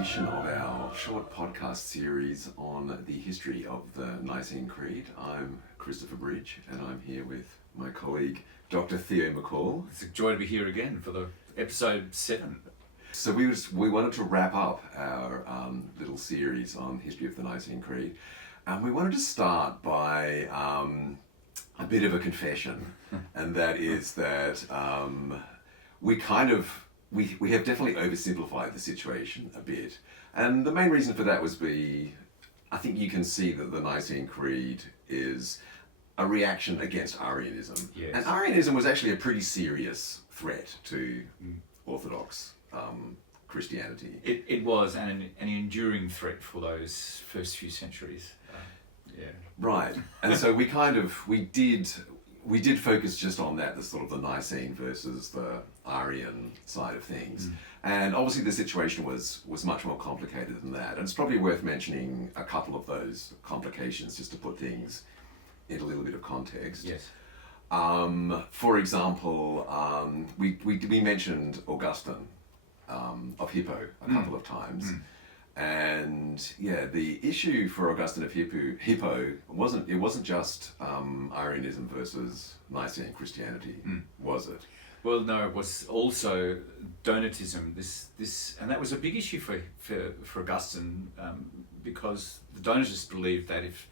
edition of our short podcast series on the history of the Nicene Creed. I'm Christopher Bridge, and I'm here with my colleague, Dr. Theo McCall. It's a joy to be here again for the episode 7. So we wanted to wrap up our little series on history of the Nicene Creed, and we wanted to start by a bit of a confession, and that is that we have definitely oversimplified the situation a bit. And the main reason for that was I think you can see that the Nicene Creed is a reaction against Arianism. Yes. And Arianism was actually a pretty serious threat to Orthodox Christianity. It was an enduring threat for those first few centuries. Right. And so we did focus just on that, the sort of the Nicene versus the Arian side of things. And obviously the situation was much more complicated than that. And it's probably worth mentioning a couple of those complications just to put things in a little bit of context. Yes. For example, we mentioned Augustine of Hippo a couple of times. And yeah, the issue for Augustine of Hippo wasn't just Arianism versus Nicene Christianity, was it? Well, no, it was also Donatism. And that was a big issue for Augustine because the Donatists believed that if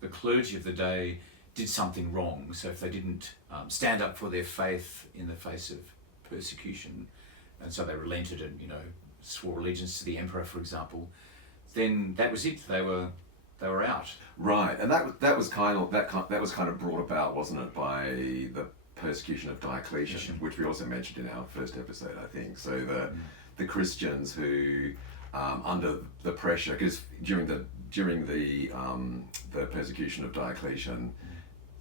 the clergy of the day did something wrong, so if they didn't stand up for their faith in the face of persecution, and so they relented and swore allegiance to the emperor, for example, then that was it. They were out. Right, and that was kind of brought about, wasn't it, by the persecution of Diocletian, which we also mentioned in our first episode, I think. So the Christians who, under the pressure, because during the persecution of Diocletian,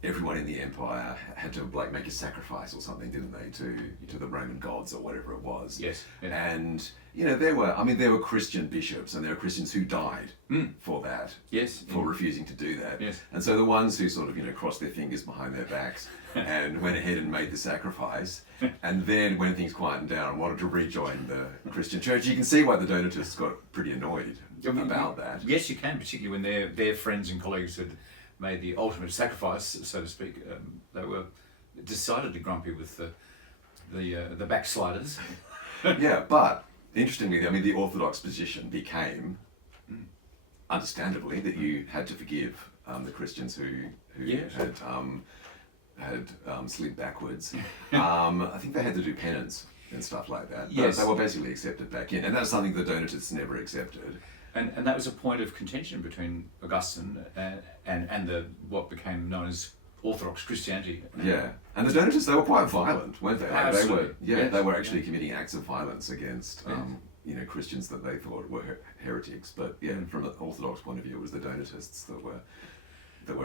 everyone in the empire had to make a sacrifice or something, didn't they, to the Roman gods or whatever it was. Yes. Yeah. And there were Christian bishops and there were Christians who died for that. Yes. For refusing to do that. Yes. And so the ones who sort of crossed their fingers behind their backs and went ahead and made the sacrifice, and then when things quietened down and wanted to rejoin the Christian church, you can see why the Donatists got pretty annoyed about that. Yes, you can, particularly when their friends and colleagues had made the ultimate sacrifice, so to speak. They were decidedly grumpy with the backsliders. Yeah, but interestingly, the Orthodox position became, understandably, that you had to forgive the Christians who had slid backwards. I think they had to do penance and stuff like that. Yes. They were basically accepted back in, and that's something the Donatists never accepted. And that was a point of contention between Augustine and what became known as Orthodox Christianity. Yeah, and the Donatists, they were quite violent, weren't they? Absolutely. They were actually committing acts of violence against Christians that they thought were heretics. But from an Orthodox point of view, it was the Donatists that were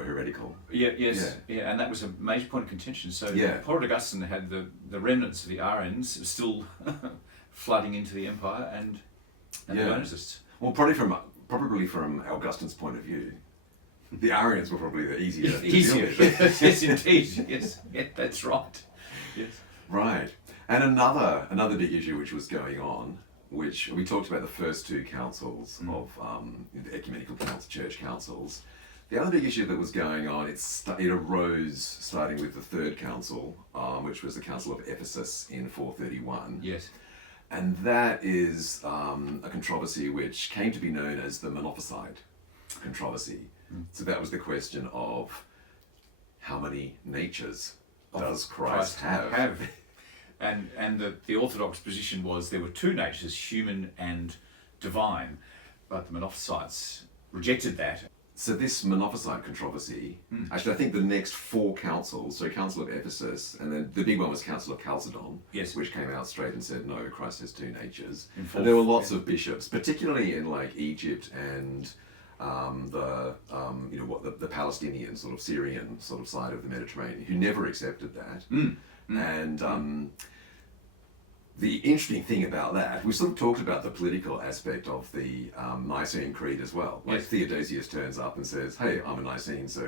heretical. Yes, and that was a major point of contention. So Port Augustine had the remnants of the Arians still flooding into the empire, and the Donatists. Well, probably from Augustine's point of view, the Arians were probably the easier to deal with. Yes, indeed. Yes, that's right. Yes. Right. And another big issue which was going on, which we talked about the first two councils of the ecumenical church councils. The other big issue that was going on, it arose starting with the third council, which was the Council of Ephesus in 431. Yes. And that is a controversy which came to be known as the Monophysite controversy. So that was the question of how many natures does Christ have? And the Orthodox position was there were two natures, human and divine, but the Monophysites rejected that. So this Monophysite controversy, actually I think the next four councils, so Council of Ephesus, and then the big one was Council of Chalcedon, which came out straight and said, no, Christ has two natures. And there were lots of bishops, particularly in Egypt and the Palestinian sort of Syrian sort of side of the Mediterranean, who never accepted that. And the interesting thing about that, we sort of talked about the political aspect of the Nicene Creed as well. Theodosius turns up and says, hey, I'm a Nicene, so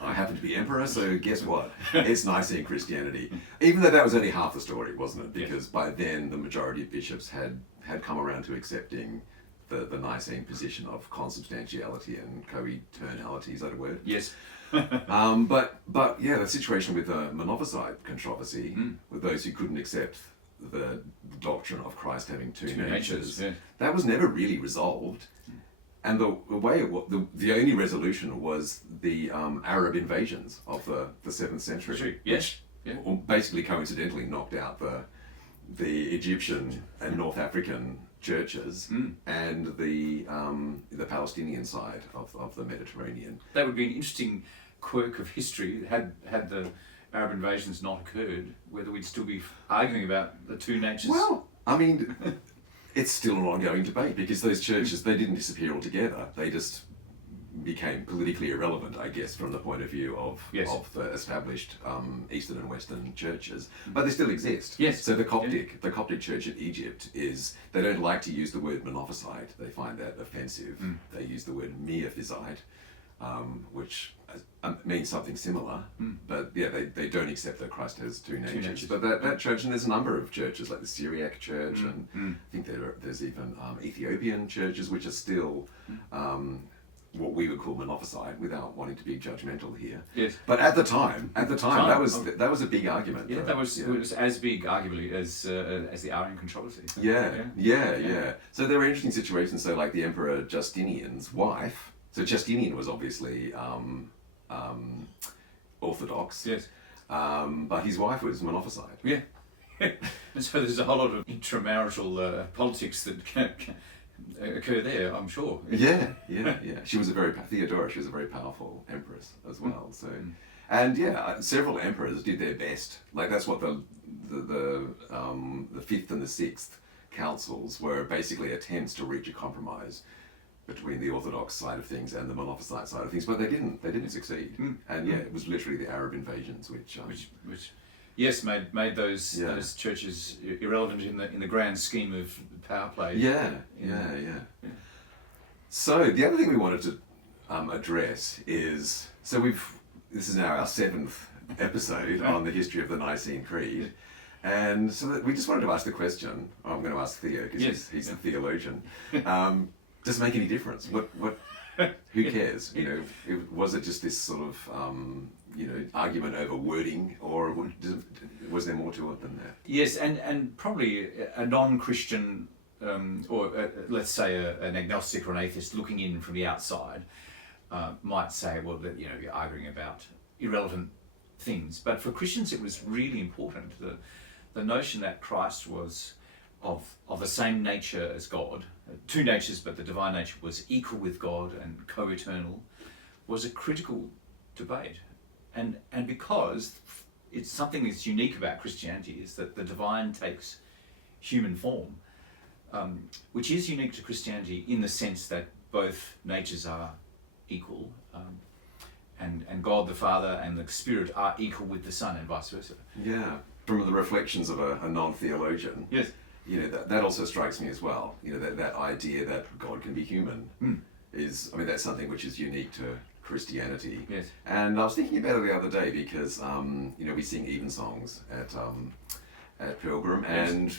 I happen to be emperor, so guess what? It's Nicene Christianity. Even though that was only half the story, wasn't it? Because by then the majority of bishops had come around to accepting the Nicene position of consubstantiality and co-eternality. Is that a word? Yes. But yeah, the situation with the Monophysite controversy, with those who couldn't accept the doctrine of Christ having two natures, yeah. that was never really resolved. And the way the only resolution was the Arab invasions of the 7th century, yes, which basically coincidentally knocked out the Egyptian and North African churches and the Palestinian side of the Mediterranean. That would be an interesting quirk of history had the Arab invasions not occurred, whether we'd still be arguing about the two natures. Well, I mean, it's still an ongoing debate because those churches, they didn't disappear altogether. They just became politically irrelevant, I guess, from the point of view of the established Eastern and Western churches. But they still exist. Yes. So the Coptic church in Egypt they don't like to use the word Monophysite. They find that offensive. They use the word Miaphysite, which means something similar. But yeah, they don't accept that Christ has two natures. But that church, and there's a number of churches like the Syriac church, and I think there's even Ethiopian churches which are still what we would call Monophysite, without wanting to be judgmental here. Yes. But at the time, that was a big argument. Yeah, it was as big, arguably, as the Arian controversy. Yeah. So there were interesting situations. So like the Emperor Justinian's wife. So Justinian was obviously Orthodox. Yes. But his wife was Monophysite. Yeah. And so there's a whole lot of intramarital politics that can occur there, I'm sure. Yeah. She was Theodora. She was a very powerful empress as well. So, and yeah, several emperors did their best. Like that's what the 5th and the 6th councils were, basically attempts to reach a compromise between the Orthodox side of things and the Monophysite side of things, but they didn't succeed. And yeah, it was literally the Arab invasions which yes, made those churches irrelevant in the grand scheme of power play. Yeah. So the other thing we wanted to address is, this is now our 7th episode on the history of the Nicene Creed, and so we just wanted to ask the question. I'm going to ask Theo because he's the theologian. Does it make any difference? What? Who cares? Was it just this sort of argument over wording, or was there more to it than that? Yes, and probably a non-Christian, or let's say an agnostic or an atheist looking in from the outside might say, well, that you're arguing about irrelevant things. But for Christians, it was really important. The notion that Christ was of the same nature as God, two natures, but the divine nature was equal with God and co-eternal, was a critical debate. And because it's something that's unique about Christianity is that the divine takes human form, which is unique to Christianity in the sense that both natures are equal, and God the Father and the Spirit are equal with the Son, and vice versa. Yeah, from the reflections of a non-theologian. Yes. That also strikes me as well. That idea that God can be human that's something which is unique to Christianity. Yes. And I was thinking about it the other day because we sing evensongs at Pilgrim, and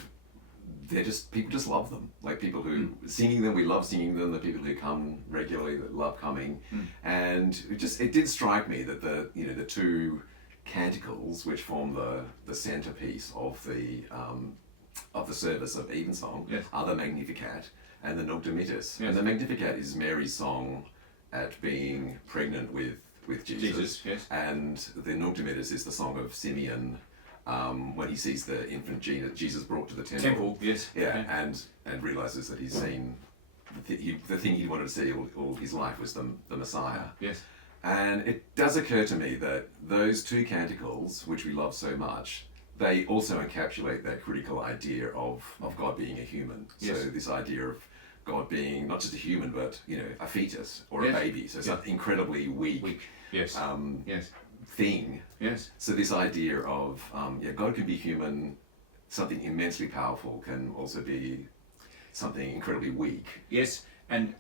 people just love them. Like people who singing them, we love singing them. The people who come regularly that love coming, and it did strike me that the two canticles which form the centerpiece of the service of evensong are the Magnificat and the Nunc Dimittis. And the Magnificat is Mary's song at being pregnant with Jesus. And the Nunc Dimittis is the song of Simeon when he sees the infant Jesus brought to the temple. And realizes that he's seen the thing he wanted to see all his life was the Messiah. And it does occur to me that those two canticles, which we love so much, they also encapsulate that critical idea of God being a human. So this idea of God being not just a human, but a fetus or a baby. So something incredibly weak. Thing. So this idea of God can be human, something immensely powerful can also be something incredibly weak. Yes, and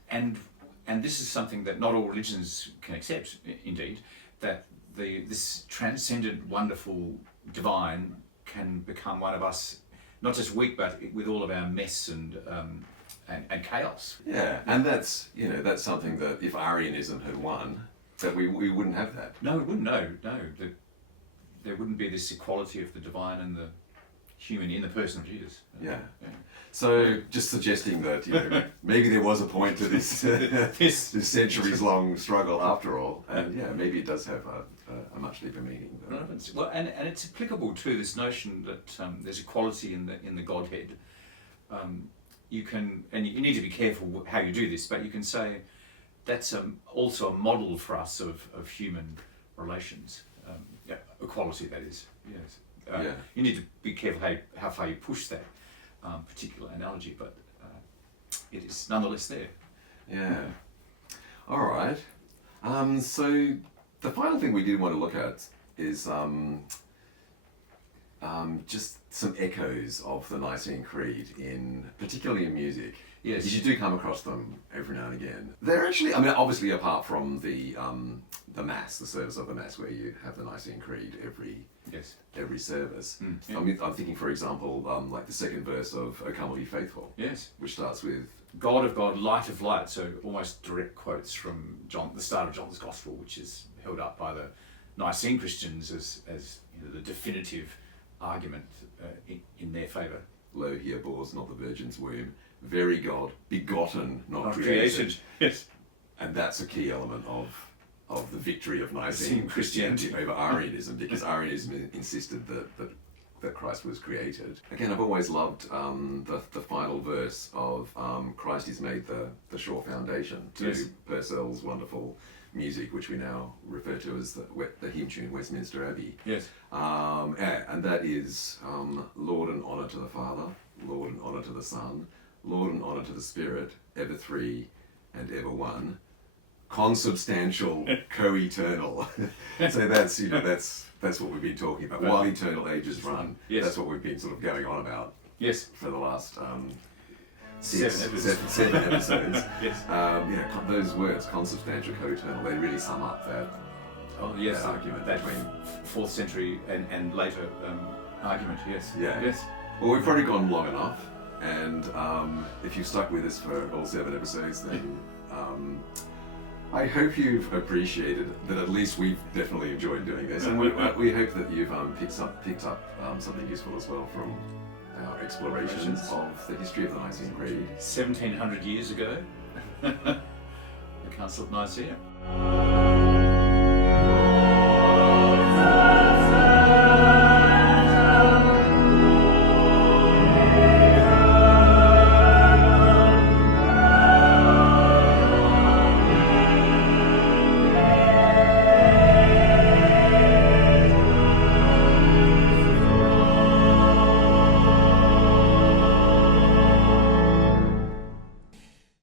this is something that not all religions can accept. Indeed, that this transcendent, wonderful, divine can become one of us, not just weak, but with all of our mess and and chaos. Yeah, and that's something that if Arianism had won, that we wouldn't have that. No, we wouldn't. No. There wouldn't be this equality of the divine and the human in the person of Jesus. Yeah. So just suggesting that maybe there was a point to this this centuries-long struggle after all, and maybe it does have a much deeper meaning. Well, and it's applicable to this notion that there's equality in the Godhead. You need to be careful how you do this, but you can say that's also a model for us of human relations. Equality, that is. Yes. You need to be careful how far you push that particular analogy, but it is nonetheless there. Yeah. All right. So the final thing we did want to look at is just some echoes of the Nicene Creed, particularly in music. Yes. Because you do come across them every now and again. They're actually, obviously apart from the Mass, the service of the Mass, where you have the Nicene Creed every service. I'm thinking, for example, like the second verse of O Come All Ye Faithful. Yes. Which starts with God of God, light of light. So almost direct quotes from the start of John's Gospel, which is held up by the Nicene Christians as the definitive argument in their favour. Lo, he abhors not the virgin's womb. Very God, begotten, not created. Yes. And that's a key element of the victory of Nicene Christianity over Arianism, because Arianism insisted that Christ was created. Again, I've always loved the final verse of Christ is made the sure foundation to Purcell's wonderful music, which we now refer to as the hymn tune Westminster Abbey. Yes. And that is Lord and honour to the Father, Lord and honour to the Son, Lord and honour to the Spirit, ever three and ever one, consubstantial, co-eternal. So that's what we've been talking about. While eternal ages run, that's what we've been sort of going on about. Yes. For the last seven episodes. Yes. Those words, consubstantial, co-eternal, they really sum up that. That argument between 4th century and later argument. Yes. Yeah. Yes. Well, we've probably gone long enough. And if you've stuck with us for all 7 episodes, then I hope you've appreciated that at least we've definitely enjoyed doing this. And we hope that you've picked up something useful as well from our explorations of the history of the Nicene Creed. 1700 years ago, the Council of Nicaea.